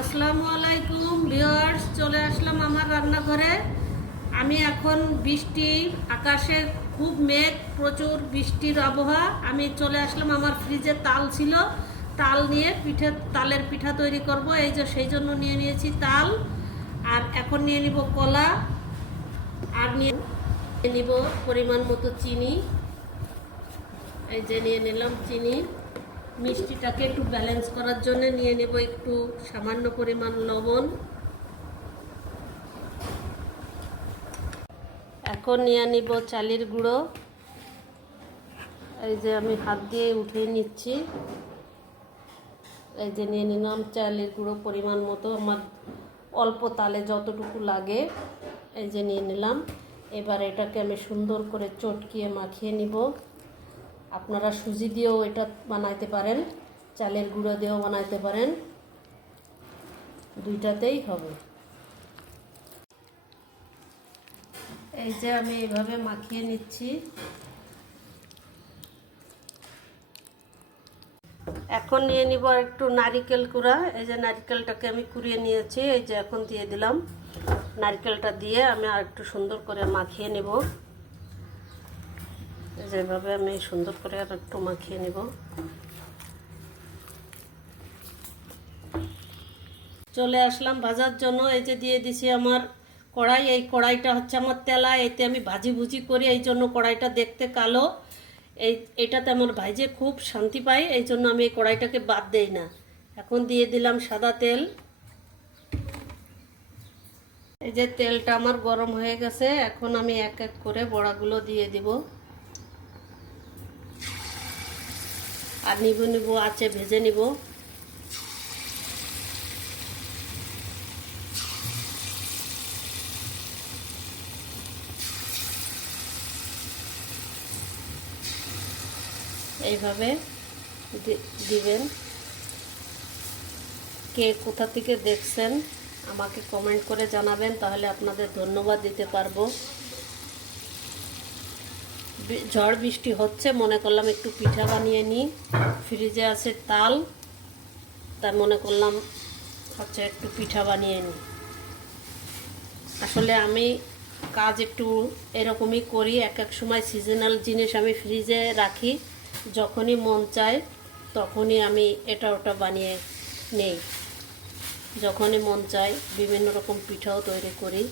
আসসালামু আলাইকুম, ভিউয়ার্স, চলে আসলাম আমার রান্নাঘরে। আমি এখন বৃষ্টি, আকাশে খুব মেঘ, প্রচুর বৃষ্টির আবহাওয়া। আমি চলে আসলাম, আমার ফ্রিজে তাল ছিল। তাল নিয়ে পিঠে, তালের পিঠা তৈরি করব। এই যে সেই জন্য নিয়ে নিয়েছি তাল। আর এখন নিয়ে নিব কলা। আর নিয়ে নিব পরিমাণ মতো চিনি। এই যে নিয়ে নিলাম চিনি। মিষ্টিটাকে একটু ব্যালেন্স করার জন্য নিয়ে নেব একটু সামান্য পরিমাণ লবণ। এখন নিয়ে নিব চালের গুঁড়ো। এই যে আমি হাত দিয়ে উঠিয়ে নিচ্ছি। এই যে নিয়ে নিলাম চালের গুঁড়ো পরিমাণ মতো, আমার অল্প তালে যতটুকু লাগে, এই যে নিয়ে নিলাম। এবার এটাকে আমি সুন্দর করে চটকিয়ে মাখিয়ে নিব। আপনারা সুজি দিয়েও এটা বানাইতে পারেন, চালের গুঁড়ো দিয়েও বানাইতে পারেন। দুইটাতেই হবে। এই যে আমি এইভাবে মাখিয়ে নিচ্ছি। এখন নিয়ে নিব একটু নারিকেল কুড়া। এই যে নারিকেলটাকে আমি কুড়িয়ে নিয়েছি, এই যে এখন দিয়ে দিলাম। নারকেলটা দিয়ে আমি আর একটু সুন্দর করে মাখিয়ে নেব। যেভাবে আমি সুন্দর করে আর একটু মাখিয়ে নেব। চলে আসলাম ভাজার জন্য। এই যে দিয়ে দিছি আমার কড়াই। এই কড়াইটা হচ্ছে আমার তেলা। এতে আমি ভাজি ভুজি করি। এই জন্য কড়াইটা দেখতে কালো। এই, এটাতে আমার ভাইজে খুব শান্তি পাই এই জন্য আমি এই কড়াইটাকে বাদ দেই না। এখন দিয়ে দিলাম সাদা তেল। এই যে তেলটা আমার গরম হয়ে গেছে। এখন আমি এক এক করে বড়াগুলো দিয়ে দিব। আর নিব নিব আছে ভেজে নিব। এইভাবে দিবেন। কে কোথা থেকে দেখছেন, আমাকে কমেন্ট করে জানাবেন, তাহলে আপনাদের ধন্যবাদ দিতে পারব। ঝড় বৃষ্টি হচ্ছে, মনে করলাম একটু পিঠা বানিয়ে নিই। ফ্রিজে আছে তাল তাই মনে করলাম হচ্ছে একটু পিঠা বানিয়ে নিই। আসলে আমি কাজ একটু এরকমই করি, এক এক সময় সিজনাল জিনিস আমি ফ্রিজে রাখি, যখনই মন চায় তখনই আমি এটা ওটা বানিয়ে নেই। যখনই মন চায় বিভিন্ন রকম পিঠাও তৈরি করি।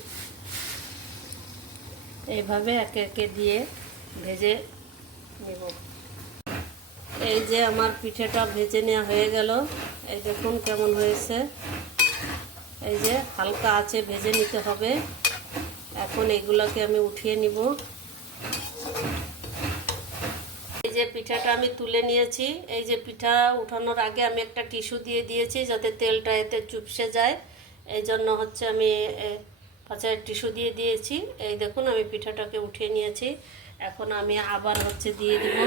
এইভাবে একে একে দিয়ে ভেজে নেব। এই যে আমার পিঠেটা ভেজে নেওয়া হয়ে গেল। এই দেখুন কেমন হয়েছে। এই যে হালকা আছে ভেজে নিতে হবে। এখন এগুলোকে আমি উঠিয়ে নিব। এই যে পিঠাটা আমি তুলে নিয়েছি। এই যে পিঠা উঠানোর আগে আমি একটা টিস্যু দিয়ে দিয়েছি যাতে তেলটা এতে চুপসে যায়। এই জন্য হচ্ছে আমি পাচার টিস্যু দিয়ে দিয়েছি। এই দেখুন আমি পিঠাটাকে উঠিয়ে নিয়েছি। এখন আমি আবার হচ্ছে দিয়ে দিব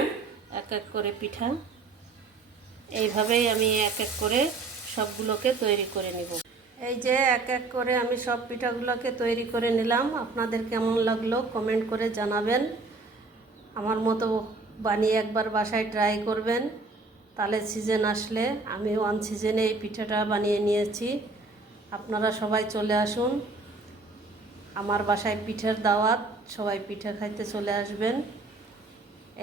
এক এক করে পিঠা। এইভাবেই আমি এক এক করে সবগুলোকে তৈরি করে নিব। এই যে এক এক করে আমি সব পিঠাগুলোকে তৈরি করে নিলাম। আপনাদের কেমন লাগল কমেন্ট করে জানাবেন। আমার মতো বানিয়ে একবার বাসায় ট্রাই করবেন। তাহলে সিজন আসলে আমি ওয়ান সিজনে এই পিঠাটা বানিয়ে নিয়েছি। আপনারা সবাই চলে আসুন। আমার বাসায় পিঠের দাওয়াত। সবাই পিঠা খাইতে চলে আসবেন।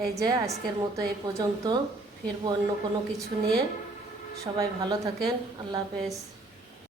এই যে আজকের মতো এই পর্যন্ত। ফিরবো অন্য কোনো কিছু নিয়ে। সবাই ভালো থাকেন। আল্লাহ হাফেজ।